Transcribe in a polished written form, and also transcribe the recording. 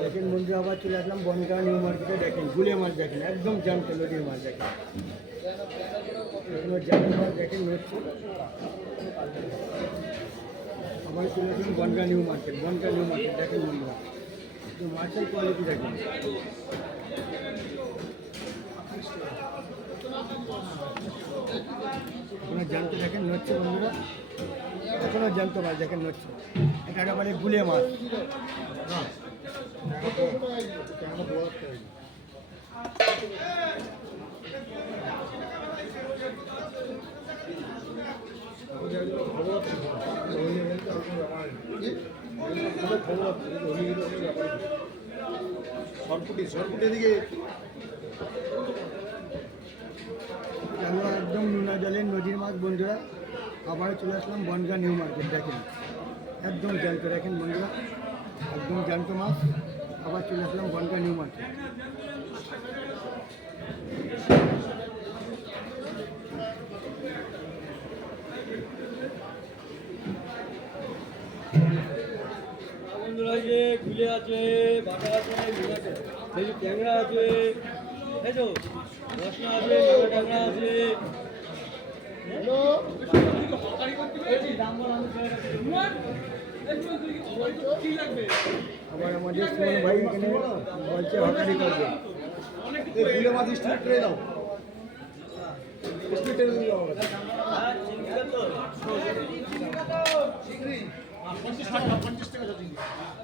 দেখেন বন্ধু আবার চলে আসলাম বনগাঁ নিউ মার্কেটে। দেখেন গুলে মাছ দেখেন, একদম জ্যান্ত নদীর মাছ দেখেন, জ্যান্ত মাছ দেখেন নড়ছে। আবার চলে আসলাম Bongaon new market. Bongaon new market দেখেন বন্ধুরা, তো মাছের কোয়ালিটি দেখেন। আপনার জ্যান্ত দেখেন নড়ছে বন্ধুরা, এখনও জ্যান্ত মাছ দেখেন নড়ছে। এটা একেবারে গুলে মাছ। আমরা একদম নোনা জলের নদীর মাছ বন্ধুরা। আবার চলে আসলাম বনগাঁ নিউ মার্কেট। দেখেন একদম জ্যান্ত দেখেন বন্ধুরা, একদম জ্যান্ত মাছ। আবার চলে আসলাম বনগাঁ নিউ মার্কেট। বন্ধুরা যে গুলে আছে, বাটা আছে, সেই যে ট্যাংরা আছে, এই তো রসনা আছে, ট্যাংরা আছে। আবার আমাদের সুমন ভাই এখানে বলছে হকারি করবে। গুলে মাছ স্ট্রিট ট্রে দাও, স্ট্রিট ট্রে দিও আমাকে। চিংড়ি 50 টাকা 50 টাকা চিংড়ি।